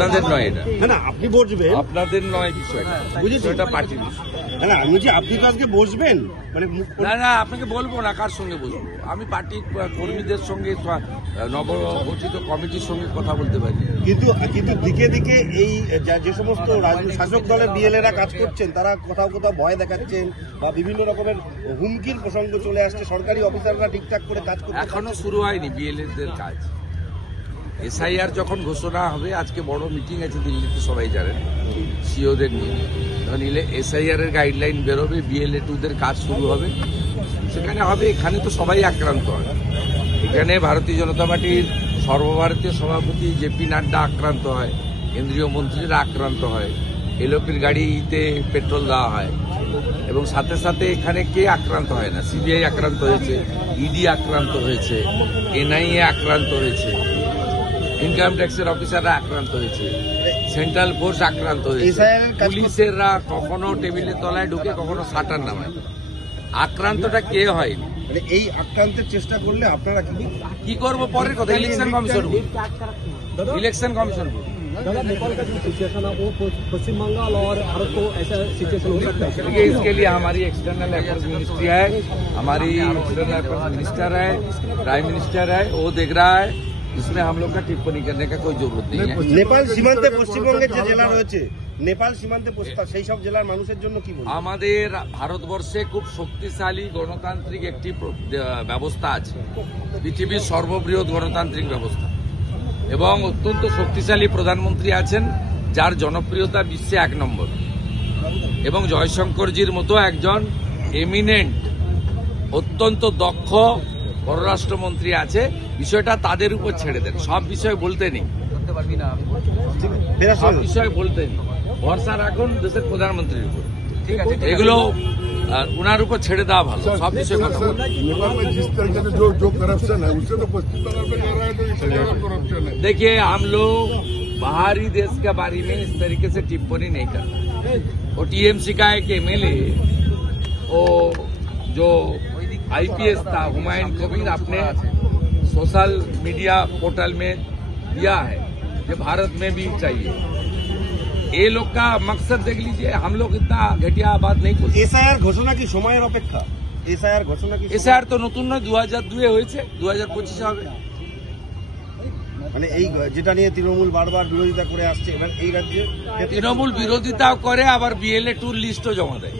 আপনাদের নয় এটা, না আপনি বসবেন, আপনাদের নয় বিষয়টা, বিষয়টা পার্টির বিষয়। না আমি বলছি আপনি তো আজকে বসবেন, মানে না আপনাকে বলবো না কার সঙ্গে বসবো। আমি পার্টির কর্মীদের সঙ্গে, নবগঠিত কমিটির সঙ্গে কথা বলতে পারি। কিন্তু দিকে দিকে এই যে সমস্ত শাসক দলের বিএলএরা কাজ করছেন, তারা কোথাও কোথাও ভয় দেখাচ্ছেন বা বিভিন্ন রকমের হুমকির প্রসঙ্গ চলে আসছে। সরকারি অফিসাররা ঠিকঠাক করে কাজ করতে এখনো শুরু হয়নি বিএলএদের কাজ। এসআইআর যখন ঘোষণা হবে, আজকে বড় মিটিং আছে দিল্লিতে, সবাই জানেন, সিওদের নিয়ে। তখন এসআইআর এর গাইডলাইন বেরোবে, বিএলএ 2দের কাজ শুরু হবে, সেখানে হবে। এখানে তো সবাই আক্রান্ত হয়। এখানে ভারতীয় জনতা পার্টির সর্বভারতীয় সভাপতি জেপি নাড্ডা আক্রান্ত হয়, কেন্দ্রীয় মন্ত্রীরা আক্রান্ত হয়, এলওপির গাড়িতে পেট্রোল দেওয়া হয়, এবং সাথে সাথে এখানে কে আক্রান্ত হয় না? সিবিআই আক্রান্ত হয়েছে, ইডি আক্রান্ত হয়েছে, এনআইএ আক্রান্ত হয়েছে, ইনকাম ট্যাক্সের অফিসাররা আক্রান্ত হয়েছে, সেন্ট্রাল ফোর্স আক্রান্ত হয়েছে, পুলিশেররা কখনো টেবিলের তলায় ঢুকে কখনো শাটার নামায়। আক্রান্তটা কে হয়নি? এই আক্রান্তের চেষ্টা করলে আপনারা কি করবো? পরের কথা, election commission, election commission Nepal का जो सिचुएशन है वो पश्चिम बंगाल और भारत को ऐसा सिचुएशन हो सकता है। इसके लिए हमारी एक्सटर्नल अफेयर्स मिनिस्ट्री है, हमारी एक्सटर्नल अफेयर्स मिनिस्टर है, प्राइम मिनिस्टर है, वो देख रहा है। इसमें हम लोग का टिप्पणी करने का कोई जरूरत नहीं है। नेपाल সীমান্তে পশ্চিমবঙ্গের যে জেলা রয়েছে, নেপাল সীমান্তে সেই সব জেলার মানুষের জন্য কি বলবো? আমাদের ভারতবর্ষে খুব শক্তিশালী গণতান্ত্রিক একটি ব্যবস্থা আছে, পৃথিবীর সর্ববৃহৎ গণতান্ত্রিক ব্যবস্থা, এবং অত্যন্ত শক্তিশালী প্রধানমন্ত্রী আছেন যার জনপ্রিয়তা বিশ্বে 1 নম্বর, এবং জয়শঙ্করজির মতো একজন এমিনেন্ট অত্যন্ত দক্ষ পররাষ্ট্রমন্ত্রী আছে। বিষয়টা তাদের উপর ছেড়ে দেন, সব বিষয় বলতে নেই, সব বিষয় বলতে নেই, ভরসা রাখুন দেশের প্রধানমন্ত্রীর উপর। এগুলো उनार ऊपर छेड़े देवा भालो, सब विषय नेपाल में जिस तरीके से जो करप्शन है उससे तो पश्चिम बंगाल में कर रहा है, तो इससे ज्यादा करप्शन है। देखिए, हम लोग बाहरी देश के बारे में इस तरीके से टिप्पणी नहीं करते। वो टीएमसी का एक एमएलए, वो जो आईपीएस था हुमायूं कबीर, अपने सोशल मीडिया पोर्टल में दिया है कि भारत में भी चाहिए। ये लोग का मकसद देख लीजिए, हम लोग इतना घटिया बात नहीं করছি। এসআইআর ঘোষণা কি সময়ের অপেক্ষা? এসআইআর ঘোষণা কি? এসআইআর তো নতুন নয়, 2002 হয়েছে, 2025 হবে। মানে এই যেটা নিয়ে তৃণমূল বারবার বিরোধিতা করে আসছে, এবার এই রাজ্যে তৃণমূল বিরোধিতাও করে, আবার বিএলএ 2 লিস্টও জমা দেয়।